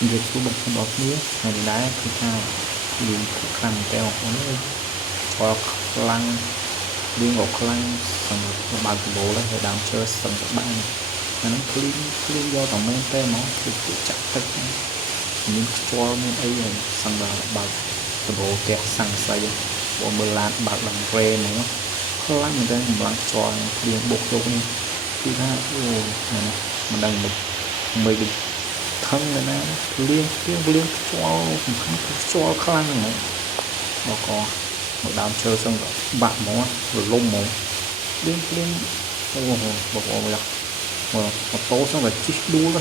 ជំរាបសួរបងប្អូនអរគ្នាថ្ងៃនេះដែរគឺថាលៀងខ្លាំងតែបងប្អូនអើយស្គាល់ខ្លាំងលៀងក៏ខ្លាំងសម្រាប់បើកដំបូលហើយដើមឈើសឹងទៅបានអាហ្នឹងភ្លៀងយកតែមែនតែហ្មងគឺពួកចាក់ទឹកមានខ្យល់មានអីហើយសម្រាប់បើកដំបូលផ្ទះសង្កសីបងមើលឡានបើកឡើងរ៉េហ្មងខ្លាំងមែនតែកម្លាំងខ្យល់ភ្លៀងបុកយកនេះគឺថាអូអានេះមិនដឹងមិនខឹងណាលៀងខ្យល់សំខាន់គឺខ្យល់ខ្លាំងហ្មងមកក៏មកដើមឈើសឹងក៏បាក់ហ្មងរលំហ្មងលៀងអូបងប្អូនមើលម៉ូតូសឹងតែជិះដួល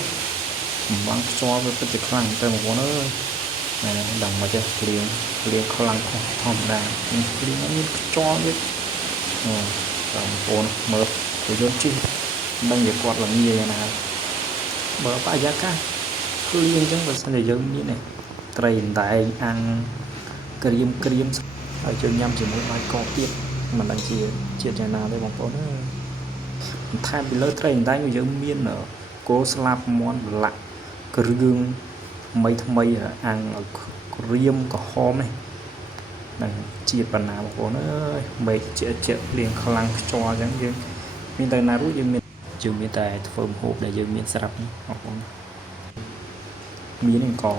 កម្លាំងខ្យល់វាពិតជាខ្លាំងតែបងប្អូនអើយណែដឹងមកចេះលៀងខ្លាំងធម្មតាលៀងមានខ្យល់វាអូបងប្អូនមើលទៅយន្តជិះដឹងវាគាត់ឡើងងាយណាបើបរិយាកាសគឺអញ្ចឹងបើសិនជាយើងមានត្រីដែងអាំងក្រៀមហើយយើងញ៉ាំជាមួយបាយកកទៀតមិនដឹងជាជាតិយ៉ាងណាទេបងប្អូនអើយបន្ថែមពីលើត្រីដែងយើងមានគោស្លាប់មាន់ប្រឡាក់គ្រឿងថ្មីអាំងឲ្យក្រៀមក្រហមនេះនឹងជាតិបណ្ណាបងប្អូនអើយមេឃជាលៀងខ្លាំងខ្យល់អញ្ចឹងយើងមានតែណារួចយើងមានតែធ្វើម្ហូបដែលយើងមានស្រាប់បងប្អូនមានក៏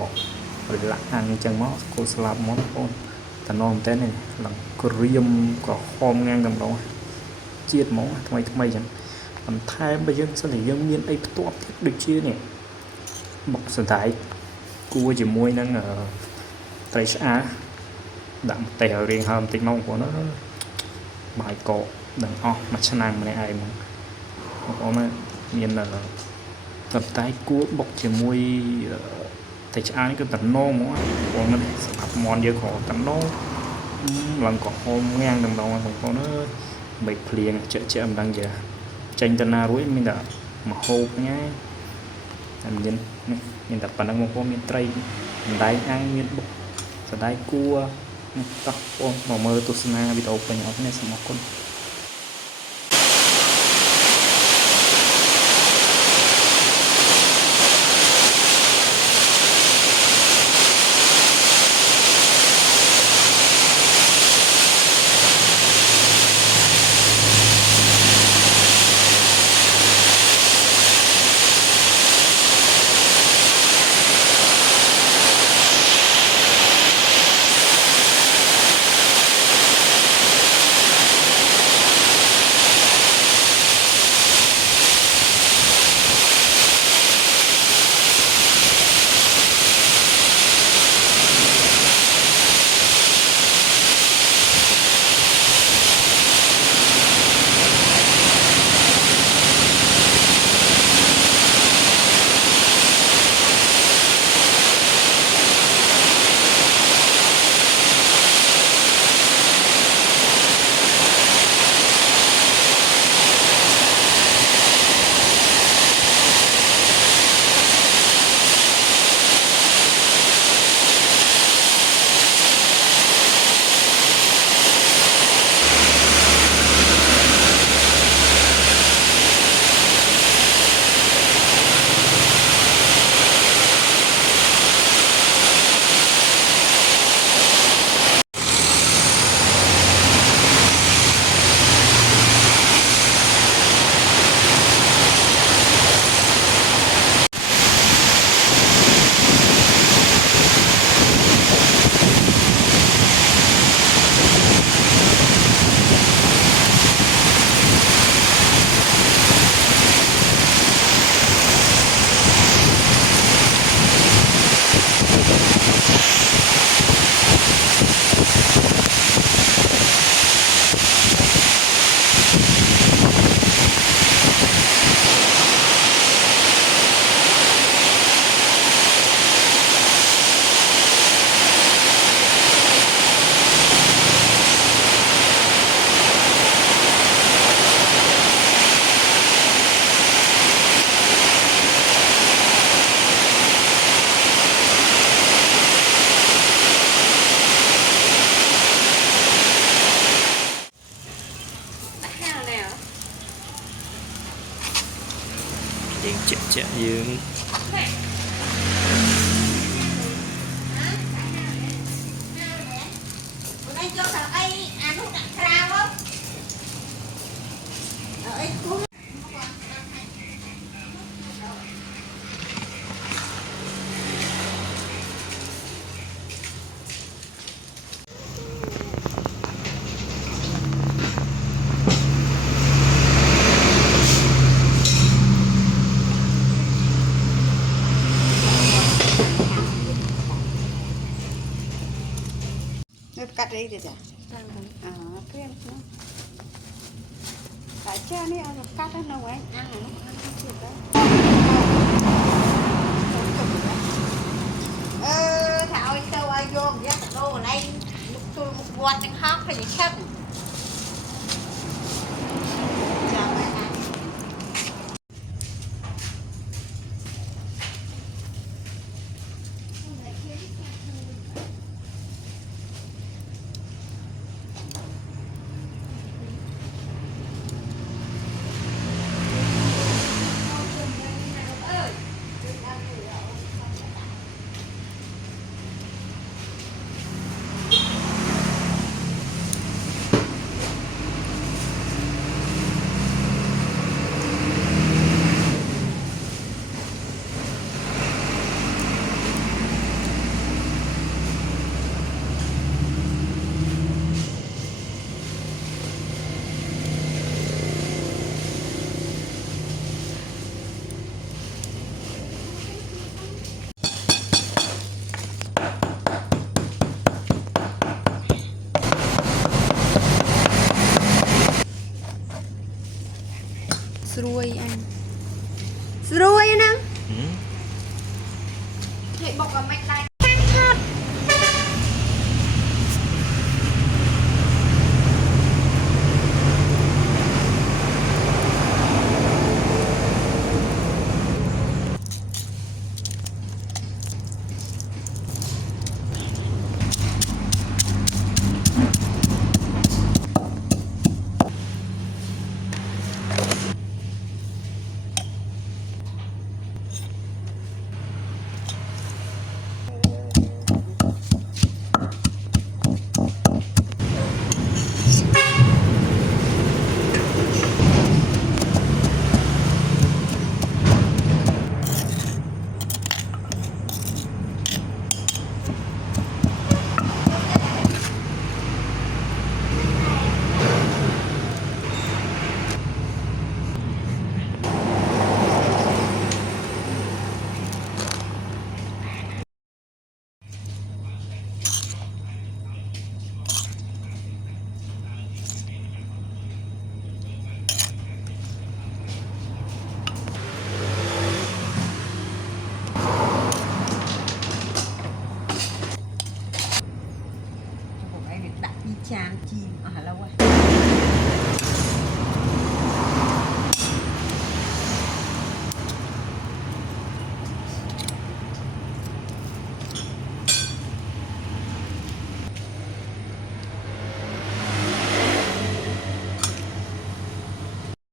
ប្រឡាក់អាំងអញ្ចឹងមកគោស្លាប់មកបងប្អូនតំណមែនទេឡើងក្រៀមក្រហមងាំងតម្រងជាតិហ្មងថ្មីអញ្ចឹងបន្ថែមបើយើងសិនតែយើងមានអីផ្ទាប់ទៀតដូចជានេះបុកសណ្តែកគួរជាមួយនឹងត្រីឆ្អាដាក់ម្ទេសឲ្យរៀងហើមបន្តិចមកបងប្អូនអើយបាយកកដឹងអស់មួយឆ្នាំម្នាក់ឯងហ្មងបងប្អូនមានសណ្តែកគួរបុកជាមួយតែឆ្អានេះគឺតំណហ្មងបងមិនសម្រាប់មន់យើងក៏តំណឡើងក៏ហមងាំងតំណបងប្អូនអើយបែកភ្លៀងជាមិនដឹងចេញទៅណារួចមានតែមហូបញ៉ាតែមានតែប៉ុណ្្នឹងបងប្អូនមានត្រីសណ្តែកអាំងមានបុកសណ្តែកគួរតោះបងមកមើលទស្សនាវីដេអូពេញអស់នេះសូមអរគុណយើងជាក់យើង cắt đi được à khuyên nó tại cha này ăn cắt nó đâu ấy ăn là nó ăn được đấy thảo đâu ai vô giác đâu này tôi một quạt đang hot hay gì khác chào mấy anh ស្រួយអញស្រួយហ្នឹងនេះបុកក៏មិនដែរដាក់ពីចានជីអស់ឥឡូវ